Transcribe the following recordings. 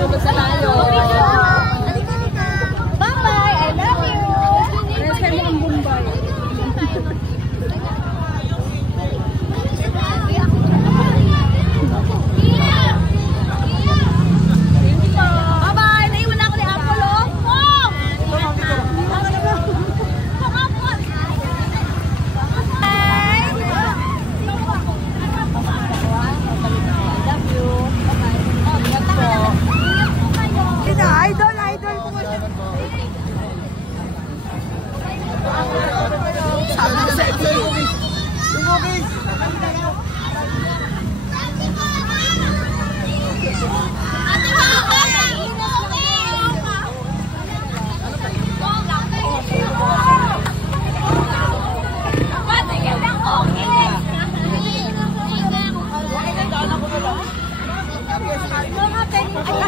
Basta tayo. Bye-bye! I love you! Next time ng Bombay. Bye-bye! Naiwan ako ni Apollo! Idol ko mo siya. Sabi ko sa ito. Tumugis!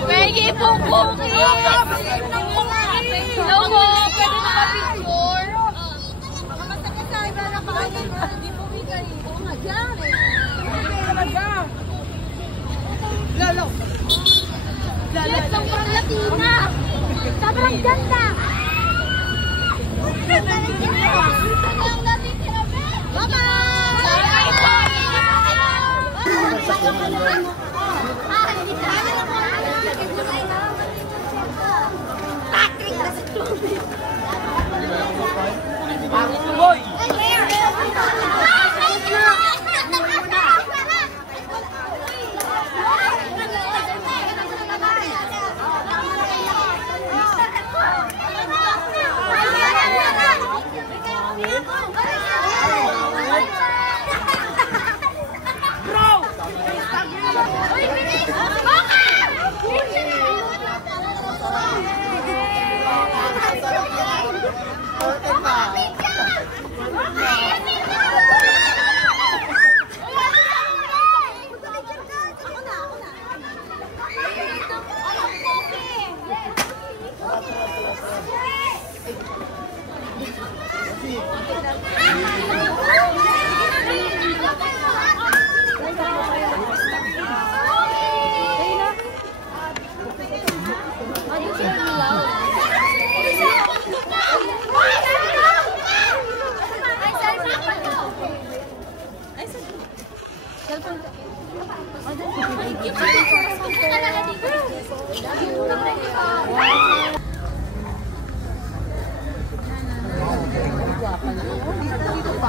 Pwede po cookies! Hello po! Pwede makapicture? Basta kasama na pakanin mo. Hindi po bigay. Oo nga dyan eh. Lalo! Yes, sobrang Latina! Sobrang ganda! Boy!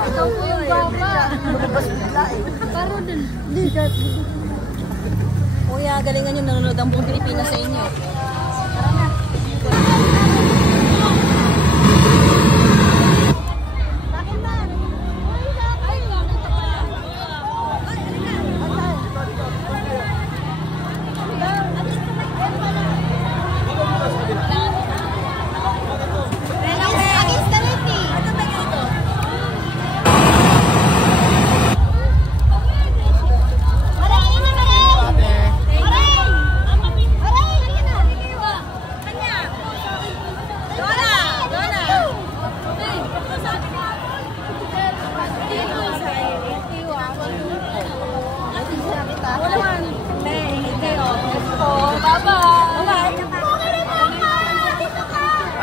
Ikaw po yung baba. Lumabas bigla eh. Paro din. Kuya, galingan yung nanonood ang buong Pilipinas sa inyo.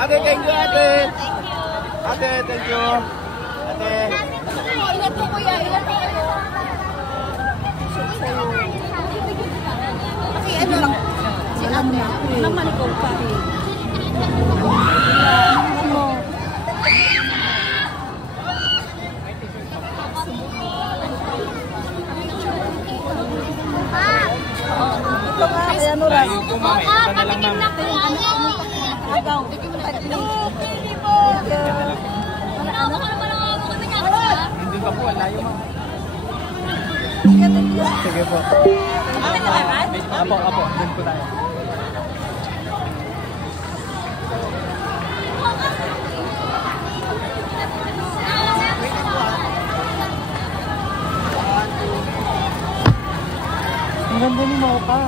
Ate, thank you, ate. Ate, thank you. Ate. Ingat po kuya, ingat po kayo. Kasi ano lang, si ate, naman ikaw pa. Ito nga, kaya no ras. Patikim na po. Agaw. Hindi po. Hindi pa po, layo mo. Sige po. Apo, apo. Doon po tayo. Ang ganda ni Mocha.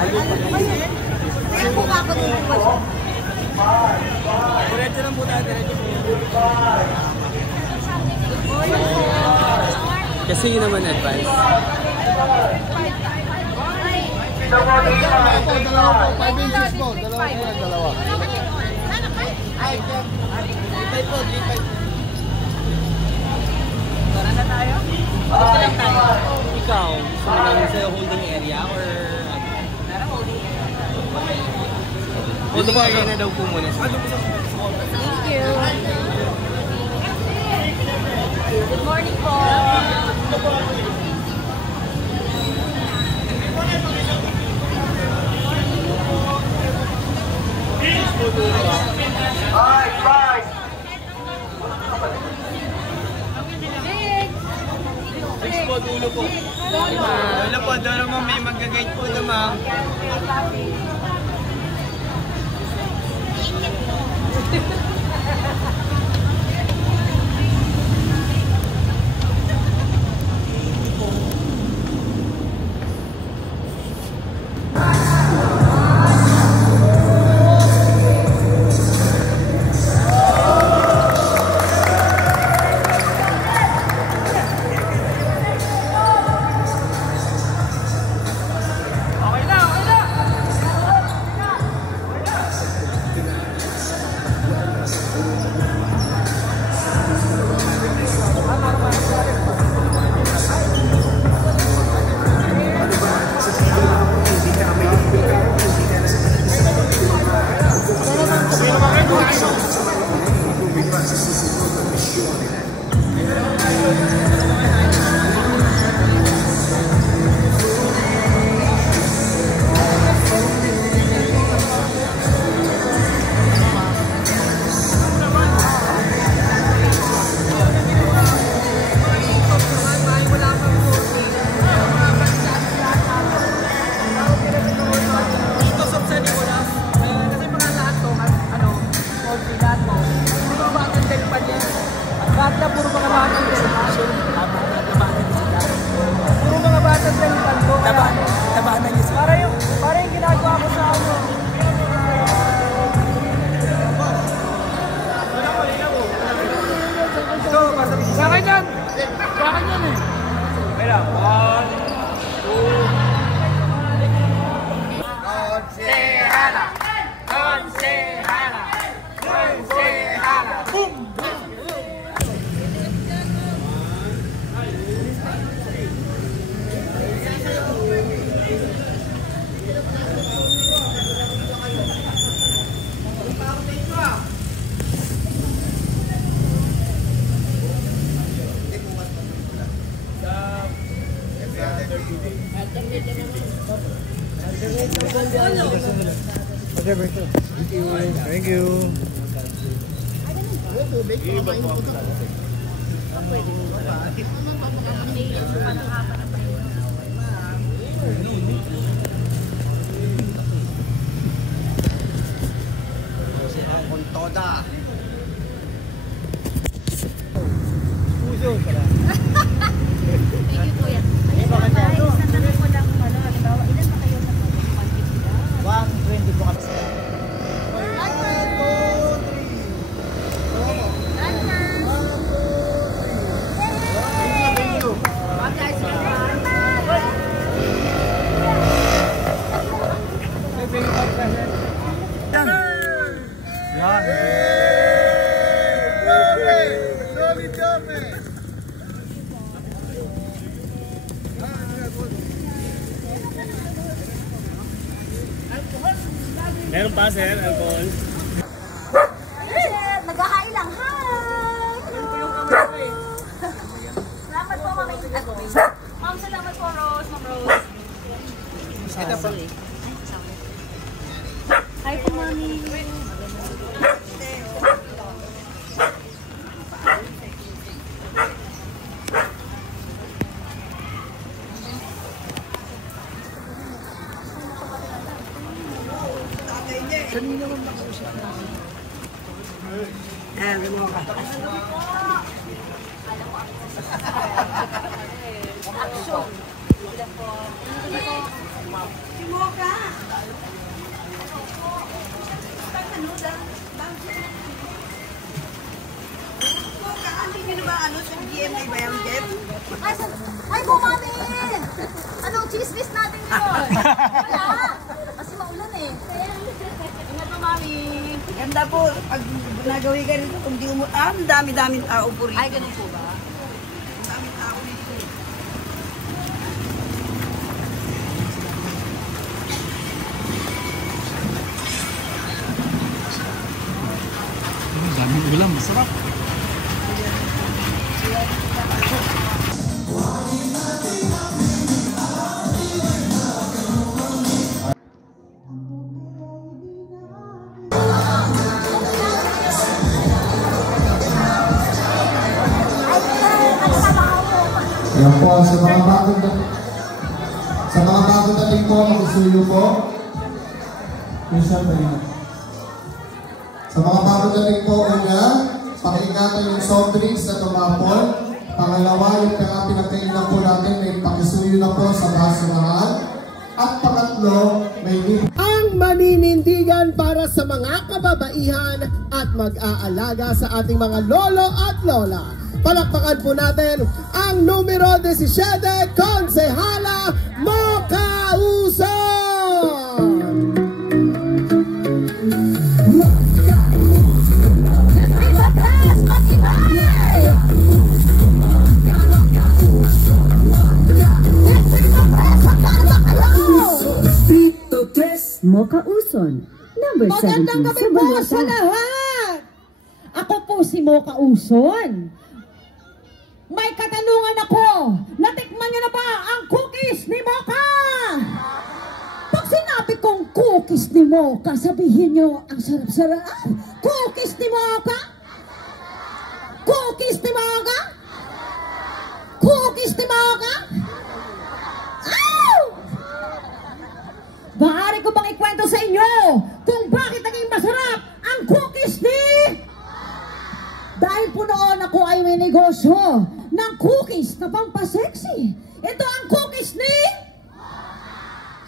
Ako nga ako din po siya. Diretso lang po tayo, diretso po. Kasi yun naman advice. Dalawa po, 5 inches po. Dalawa. Tara na tayo? Gusto lang tayo. Ikaw, gusto mo lang sa holding area or Tara, holding area. Holding area na daw po muna. Thank you. Good morning po. Bye! Next po, dulo po. Dulo po, dulo mo. May mag-guide po na ma'am. Thank you. Con toda. Puso pala. Thank you, kuya. Isang tanong ko lang, halimbawa, ilan ba kayo na 120 po kami. Meron pa, sir, alcohol. Sir, nag-hi lang. Hi! Salamat po, Ma'am. Ma'am, salamat po, Rose. Ma'am Rose. Ito pa. Hi po, Mami. Kanina naman nakausap namin. Ayan, mo ka. Action. Si Mocha. Ay, bumami! Anong chismis natin yun? Wala! Kasi maulan eh. Ingat mo, mami. Ganda po, pag nagawin ka rito, kung di ang dami-daming tao po rito. Ay, ganun po ba? Ang daming tao rito. Daming ulam, masarap. Yan po, sa mga bagong dating po, makisuyo po. Sa mga bagong dating po, una, pakiingatan yung soft drinks na tumapon. Pangalawa, yung pinagkainan po natin, may pakisuyo na po sa basurahan. At pangatlo, may ang maninindigan para sa mga kababaihan at mag-aalaga sa ating mga lolo at lola. Palakpakan po natin ang numero 17, Konsehala Mocauson! Mocauson, number 17 Magandang gabi po sa lahat! Ako po si Mocauson. May katanungan ako. Natikman niyo na ba ang cookies ni Mocha? Pag sinabi kong cookies ni Mocha, sabihin niyo ang sarap-sarap. Cookies ni Mocha? Cookies ni Mocha? Cookies ni Mocha? Ow! Maaari ko bang ikwento sa inyo kung bakit naging masarap ang cookies ni... Dahil po noon ako ay may negosyo ng cookies na pampasexy. Ito ang cookies ni...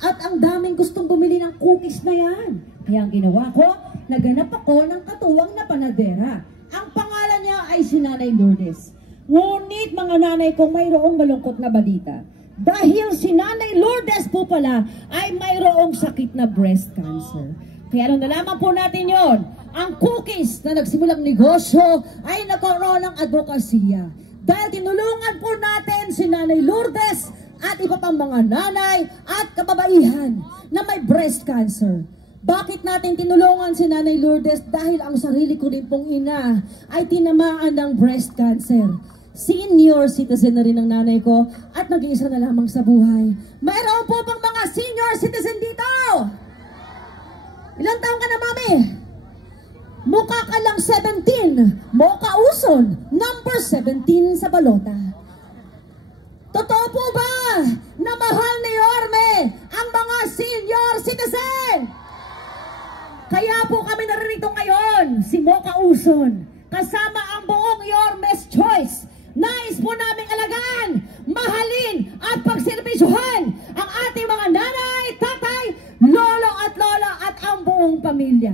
At ang daming gustong bumili ng cookies na yan. Kaya ang ginawa ko, naganap ako ng katuwang na panadera. Ang pangalan niya ay si Nanay Lourdes. Ngunit mga nanay kong mayroong malungkot na balita. Dahil si Nanay Lourdes po pala ay mayroong sakit na breast cancer. Kaya nung nalaman po natin yon, ang cookies na nagsimulang negosyo ay nagkaroon ng advokasya. Dahil tinulungan po natin si Nanay Lourdes at iba pang mga nanay at kababaihan na may breast cancer. Bakit natin tinulungan si Nanay Lourdes? Dahil ang sarili ko din pong ina ay tinamaan ng breast cancer. Senior citizen na rin ang nanay ko at nag-iisa na lamang sa buhay. Mayroon po bang mga senior citizen dito? Ilang taon ka na, mami? Mukha ka lang 17. Mocauson, number 17 sa balota. Totoo po ba na mahal ni Yorme ang mga senior citizen? Kaya po kami naririto ngayon, si Mocauson, kasama ang buong Yorme's Choice. Nais po naming alagaan, mahalin at pagserbisyuhan ang ating mga nanay, tatay, lolo at lola at ang buong pamilya.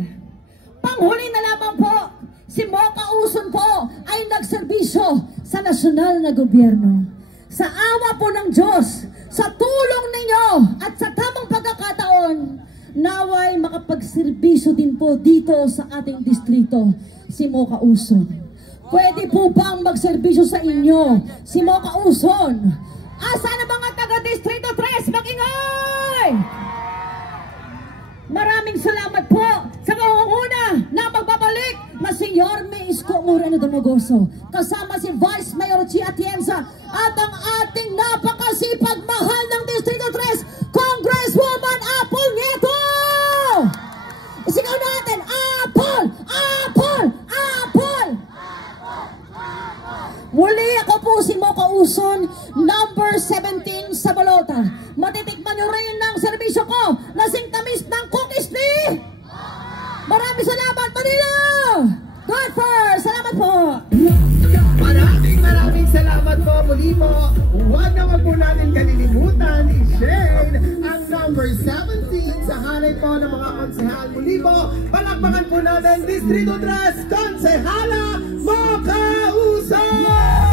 Panghuli na lamang po, si Mocauson po ay nagserbisyo sa nasyonal na gobyerno. Sa awa po ng Diyos, sa tulong ninyo at sa tamang pagkakataon, naway makapagserbisyo din po dito sa ating distrito, si Mocauson. Pwede po bang magserbisyo sa inyo si Mocauson? Asa na mga taga-distrito 3? Mag-ingay! Maraming salamat po sa pangunguna na magbabalik na si Yorme Isko Moreno Dumagoso. Kasama si Vice Mayor Chi Atienza at ang ating napakasipag mahal ng Distrito 3, Congresswoman Apple Nieto! Isigaw natin, Apple! Apple! Apple! Muli ako po si Mocauson, number 17 sa balota. Matitikman nyo rin ng serbisyo ko na singtamis ng cookies ni... Maraming salamat, Manila! God first! Salamat po! Maraming salamat po. muli po, huwag po natin kalilimutan ni Shane ang number 17 sa hanay po ng mga konsehal. Muli po, palakpakan po natin Distrito 3, Konsehala Mocha Uso!